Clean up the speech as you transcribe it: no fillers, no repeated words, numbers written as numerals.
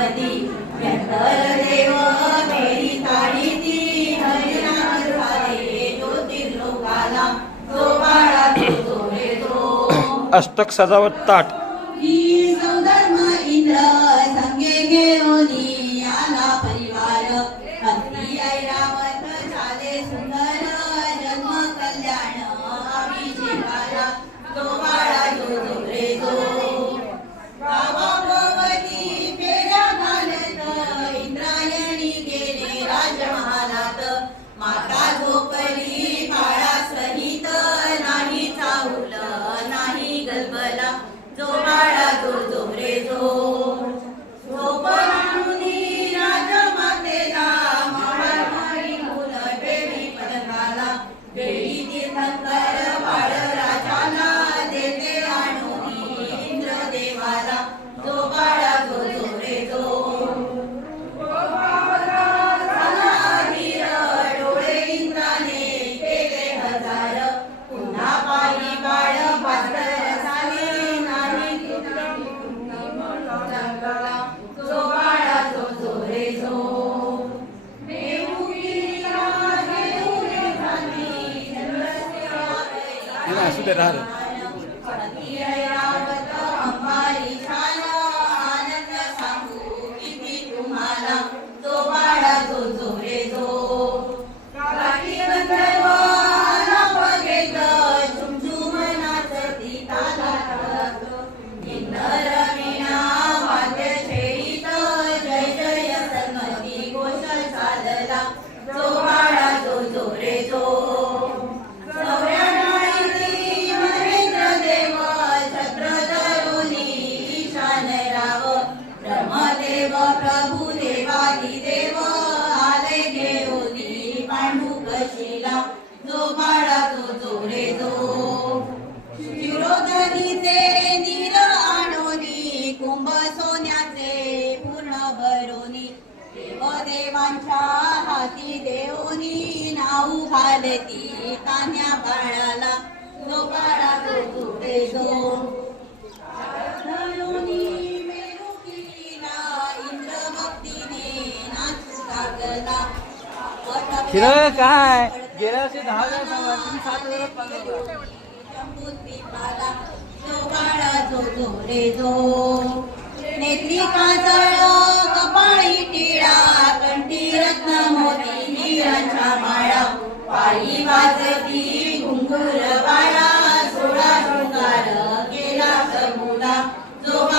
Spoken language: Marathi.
मती व्यंतर देव मेरी ताडीती हरिनाम सारे ज्योतिर्लोकाला तो बाळा तो रे तो अष्टक सजावट ताट ही सौधर्म इंद्र संगे घेऊनी आला परिवार हत्ती ऐरावत झाले सुंदर जन्म कल्याण अभिषेकाला तो बाळा जो रे जो बाबा भगवती फेऱ्या घालत इंद्रायणी गेले राजमहालात माता झोपली बाळा सहित नाही चाहुल नाही गलबला जो बाळा जो रे जो झोपणानुनी राजमातेला महामारी मुल बेडी पदकाला बेडी तीर्थंकर बाळ राजाला देते आणुनी इंद्रदेवाला जो बाळा जो रे जो डोळे इंद्राने केले हजार पुन्हा पायी बाळ भास्कर झाले नाही जो बाळा जो रे जो असू दे राहिलं अंबारी छान आनंद सांगू किती तुम्हाला जो बाळा जो रे जो काठी गंधर्व आला बघेत झुमझुम नाचती तालात किन्नर वीणा वाद्य छेडीत जय जय सन्मती घोष चालला जो बाळा जो रे जो सौर्यानाळीती महेंद्र देव छत्र धरुनी ईशान राव ब्रह्मदेव प्रभू देवादिदेव आले घेऊनी पांडुकशीला जो बाळा जो रे जो शिरोधनीचे नीर आणोनी कुंभ सोन्याचे पूर्ण भरोनी देवदेवांच्या हाती देऊनी नाव घालती तान्या बाळाला जो बाळा जो रे जो धरुनी मेरुकीला इंद्र भक्तीने नाचू लागला हिरं काय गेल्या वर्षी 10,000 तुम्ही 7,000 पाहिजे शंभूद्वीपाला जो बाळा जो रे जो नेत्री काजळ कपाळी टिळा कंठी रत्न मोती नीरांच्या माळा पायी वाजती घुंगूर